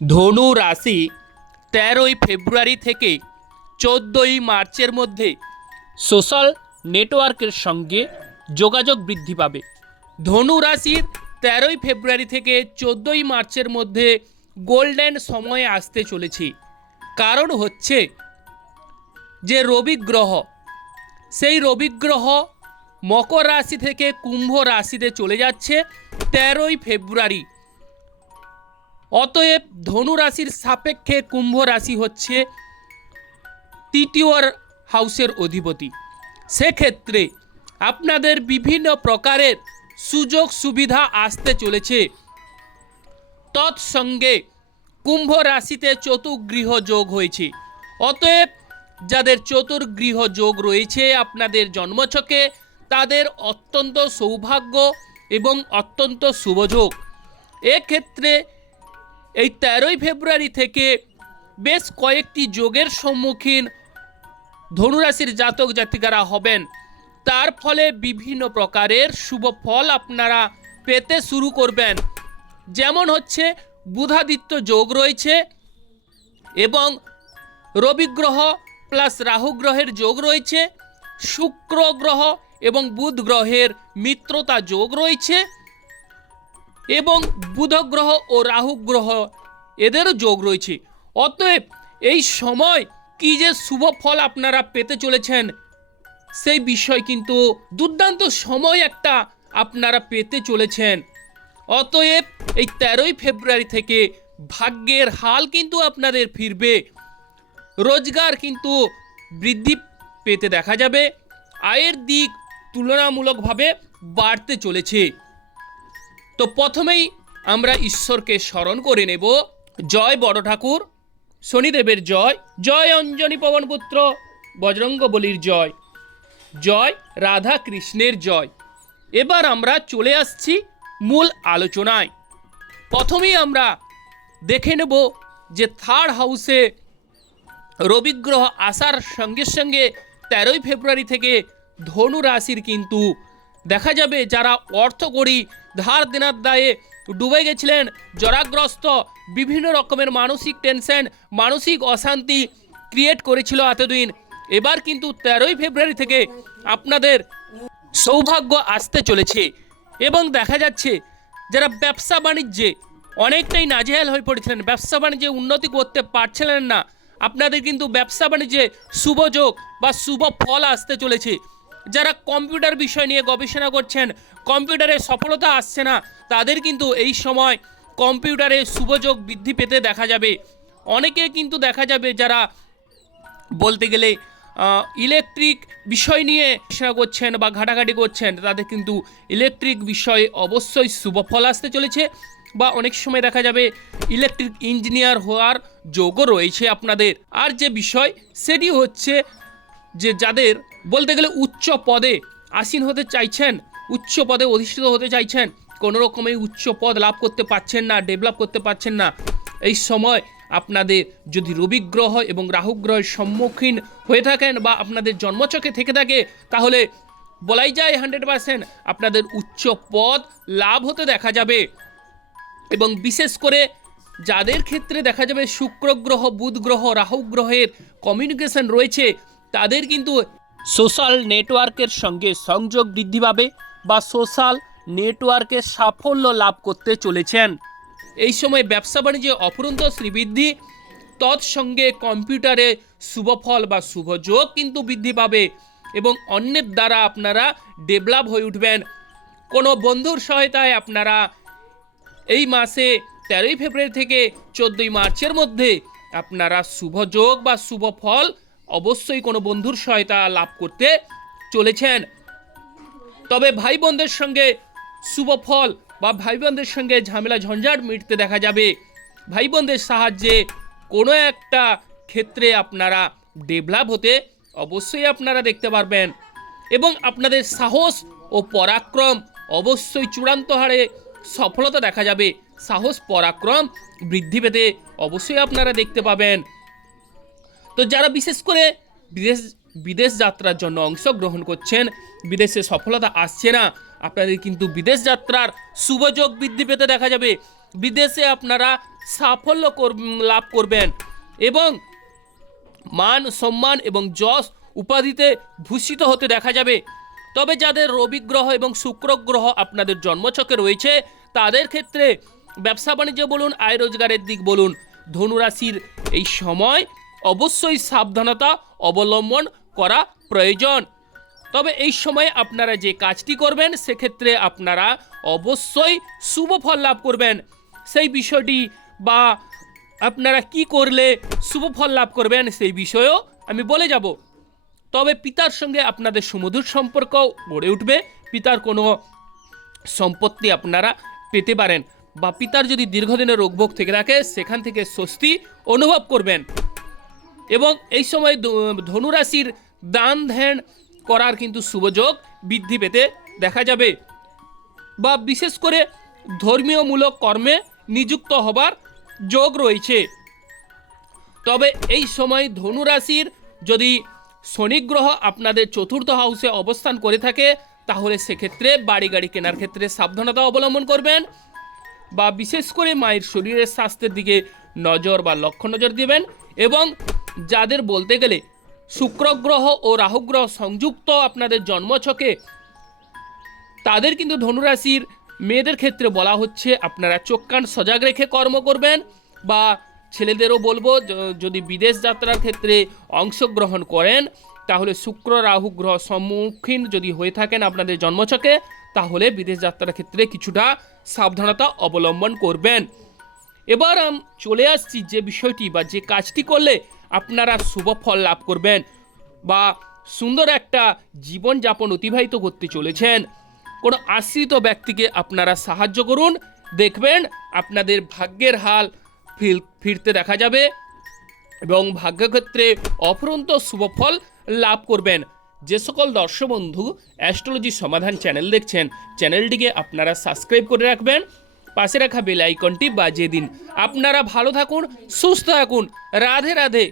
ধনু রাশি 13ই ফেব্রুয়ারি থেকে 14ই মার্চের মধ্যে সোশ্যাল নেটওয়ার্কের সঙ্গে যোগাযোগ বৃদ্ধি পাবে। ধনু রাশির 13ই ফেব্রুয়ারি থেকে 14ই মার্চের মধ্যে গোল্ডেন সময়ে আসতে চলেছে। কারণ হচ্ছে যে রবি গ্রহ, সেই রবি গ্রহ মকর রাশি থেকে কুম্ভ রাশিতে চলে যাচ্ছে 13ই ফেব্রুয়ারি। অতএব ধনু রাশির সাপেক্ষে কুম্ভ রাশি হচ্ছে তৃতীয় হাউসের অধিপতি। সেক্ষেত্রে আপনাদের বিভিন্ন প্রকারের সুযোগ সুবিধা আসতে চলেছে। তৎসঙ্গে কুম্ভ রাশিতে চতুর্গৃহ যোগ হয়েছে। অতএব যাদের চতুর্গৃহ যোগ রয়েছে আপনাদের জন্মছকে, তাদের অত্যন্ত সৌভাগ্য এবং অত্যন্ত শুভযোগ। এক্ষেত্রে এই 13ই ফেব্রুয়ারি থেকে বেশ কয়েকটি যোগের সম্মুখীন ধনুরাশির জাতক জাতিকারা হবেন। তার ফলে বিভিন্ন প্রকারের শুভ ফল আপনারা পেতে শুরু করবেন। যেমন হচ্ছে বুধাদিত্য যোগ রয়েছে এবং রবি গ্রহ প্লাস রাহু গ্রহের যোগ রয়েছে, শুক্র গ্রহ এবং বুধ গ্রহের মিত্রতা যোগ রয়েছে এবং বুধ গ্রহ ও রাহু গ্রহ এদেরও যোগ রয়েছে। অতএব এই সময় কি যে শুভ ফল আপনারা পেতে চলেছেন, সেই বিষয় কিন্তু দুর্দান্ত সময় একটা আপনারা পেতে চলেছেন। অতএব এই 13ই ফেব্রুয়ারি থেকে ভাগ্যের হাল কিন্তু আপনাদের ফিরবে। রোজগার কিন্তু বৃদ্ধি পেতে দেখা যাবে। আয়ের দিক তুলনামূলকভাবে বাড়তে চলেছে। তো প্রথমেই আমরা ঈশ্বরকে স্মরণ করে নেব। জয় বড় ঠাকুর শনিদেবের জয়, জয় অঞ্জনী পবনপুত্র বজরঙ্গবলীর জয়, জয় রাধা কৃষ্ণের জয়। এবার আমরা চলে আসছি মূল আলোচনায়। প্রথমেই আমরা দেখে নেব যে থার্ড হাউসে রবি গ্রহ আসার সঙ্গে সঙ্গে 13ই ফেব্রুয়ারি থেকে ধনু রাশির কিন্তু দেখা যাবে যারা অর্থকড়ি ধার দেনার দায়ে ডুবে গেছিলেন, জরাগ্রস্ত, বিভিন্ন রকমের মানসিক টেনশন, মানসিক অশান্তি ক্রিয়েট করেছিল এতদিন, এবার কিন্তু 13ই ফেব্রুয়ারি থেকে আপনাদের সৌভাগ্য আসতে চলেছে। এবং দেখা যাচ্ছে যারা ব্যবসা বাণিজ্যে অনেকটাই নাজেহাল হয়ে পড়েছিলেন, ব্যবসা বাণিজ্যে উন্নতি করতে পারছিলেন না, আপনাদের কিন্তু ব্যবসা বাণিজ্যে শুভযোগ বা শুভ ফল আসতে চলেছে। যারা কম্পিউটার বিষয় নিয়ে গবেষণা করছেন, কম্পিউটারে সফলতা আসছে না, তাদের কিন্তু এই সময় কম্পিউটারে শুভযোগ বৃদ্ধি পেতে দেখা যাবে। অনেকে কিন্তু দেখা যাবে যারা বলতে গেলে ইলেকট্রিক বিষয় নিয়ে গবেষণা করছেন বা ঘাটাঘাটি করছেন, তাদের কিন্তু ইলেকট্রিক বিষয়ে অবশ্যই শুভ ফল আসতে চলেছে। বা অনেক সময় দেখা যাবে ইলেকট্রিক ইঞ্জিনিয়ার হওয়ার যোগও রয়েছে আপনাদের। আর যে বিষয় সেটি হচ্ছে যে যাদের বলতে গেলে উচ্চ পদে আসীন হতে চাইছেন, উচ্চ পদে অধিষ্ঠিত হতে চাইছেন, কোনো রকমের উচ্চ পদ লাভ করতে পারছেন না, ডেভেলপ করতে পারছেন না, এই সময় আপনাদের যদি রবি গ্রহ এবং রাহু গ্রহের সম্মুখীন হয়ে থাকেন বা আপনাদের জন্মছকে থেকে থাকে, তাহলে বলাই যায় 100% আপনাদের উচ্চ পদ লাভ হতে দেখা যাবে। এবং বিশেষ করে যাদের ক্ষেত্রে দেখা যাবে শুক্র গ্রহ, বুধ গ্রহ, রাহু গ্রহের কমিউনিকেশন রয়েছে, তাদের কিন্তু সোশ্যাল নেটওয়ার্কের সঙ্গে সংযোগ বৃদ্ধি পাবে বা সোশ্যাল নেটওয়ার্কে সাফল্য লাভ করতে চলেছেন। এই সময় ব্যবসা বাণিজ্যে অফুরন্ত শ্রীবৃদ্ধি, তৎসঙ্গে কম্পিউটারে শুভফল বা শুভযোগ কিন্তু বৃদ্ধি পাবে এবং অন্যের দ্বারা আপনারা ডেভেলপ হয়ে উঠবেন। কোনো বন্ধুর সহায়তায় আপনারা এই মাসে 13ই ফেব্রুয়ারি থেকে 14ই মার্চের মধ্যে আপনারা শুভযোগ বা শুভ ফল অবশ্যই কোনো বন্ধুর সহায়তা লাভ করতে চলেছেন। তবে ভাই বোনদের সঙ্গে শুভ ফল বা ভাই বোনদের সঙ্গে ঝামেলা ঝঞ্ঝাট মিটতে দেখা যাবে। ভাই বোনদের সাহায্যে কোনো একটা ক্ষেত্রে আপনারা ডেভেলপ হতে অবশ্যই আপনারা দেখতে পারবেন এবং আপনাদের সাহস ও পরাক্রম অবশ্যই চূড়ান্ত হারে সফলতা দেখা যাবে। সাহস পরাক্রম বৃদ্ধি পেতে অবশ্যই আপনারা দেখতে পাবেন। তো যারা বিশেষ করে বিদেশ যাত্রার জন্য অংশগ্রহণ করছেন, বিদেশে সফলতা আসছে না, আপনাদের কিন্তু বিদেশ যাত্রার শুভযোগ বৃদ্ধি পেতে দেখা যাবে। বিদেশে আপনারা সাফল্য লাভ করবেন এবং মান সম্মান এবং যশ উপাধিতে ভূষিত হতে দেখা যাবে। তবে যাদের রবি গ্রহ এবং শুক্র গ্রহ আপনাদের জন্মছকে রয়েছে তাদের ক্ষেত্রে ব্যবসা বাণিজ্য বলুন, আয় রোজগারের দিক বলুন, ধনুরাশির এই সময় অবশ্যই সাবধানতা অবলম্বন করা প্রয়োজন। তবে এই সময় আপনারা যে কাজটি করবেন সেক্ষেত্রে আপনারা অবশ্যই শুভ ফল লাভ করবেন। সেই বিষয়টি বা আপনারা কি করলে শুভ ফল লাভ করবেন সেই বিষয়েও আমি বলে যাব। তবে পিতার সঙ্গে আপনাদের সুমধুর সম্পর্ক গড়ে উঠবে। পিতার কোনো সম্পত্তি আপনারা পেতে পারেন বা পিতার যদি দীর্ঘদিনের রোগভোগ থেকে থাকে সেখান থেকে স্বস্তি অনুভব করবেন। এবং এই সময় ধনুরাশির দান ধ্যান করার কিন্তু শুভযোগ বৃদ্ধি পেতে দেখা যাবে বা বিশেষ করে ধর্মীয়মূলক কর্মে নিযুক্ত হবার যোগ রয়েছে। তবে এই সময় ধনুরাশির যদি শনি গ্রহ আপনাদের চতুর্থ হাউসে অবস্থান করে থাকে তাহলে সেক্ষেত্রে বাড়ি গাড়ি কেনার ক্ষেত্রে সাবধানতা অবলম্বন করবেন বা বিশেষ করে মায়ের শরীরের স্বাস্থ্যের দিকে নজর বা লক্ষ্য নজর দেবেন। এবং যাদের বলতে গেলে শুক্র গ্রহ ও রাহু গ্রহ সংযুক্ত আপনাদের জন্মছকে তাদের কিন্তু ধনুরাশির মেয়েদের ক্ষেত্রে বলা হচ্ছে আপনারা চোখ কান সজাগ রেখে কর্ম করবেন বা ছেলেদেরও বলবো যদি বিদেশ যাত্রার ক্ষেত্রে অংশগ্রহণ করেন তাহলে শুক্র রাহু গ্রহ সম্মুখীন যদি হয়ে থাকেন আপনাদের জন্মছকে তাহলে বিদেশ যাত্রার ক্ষেত্রে কিছুটা সাবধানতা অবলম্বন করবেন। এবার চলে আসছি যে বিষয়টি বা যে কাজটি করলে আপনারা শুভ ফল লাভ করবেন বা সুন্দর একটা জীবনযাপন অতিবাহিত করতে চলেছেন। কোনো আশ্রিত ব্যক্তিকে আপনারা সাহায্য করুন, দেখবেন আপনাদের ভাগ্যের হাল ফিরতে দেখা যাবে এবং ভাগ্যক্ষেত্রে অফুরন্ত শুভফল লাভ করবেন। যে সকল দর্শক বন্ধু অ্যাস্ট্রোলজি সমাধান চ্যানেল দেখছেন চ্যানেলটিকে আপনারা সাবস্ক্রাইব করে রাখবেন, পাশে রাখা বেল আইকনটি বাজিয়ে দিন। আপনারা ভালো থাকুন, সুস্থ থাকুন। রাধে রাধে।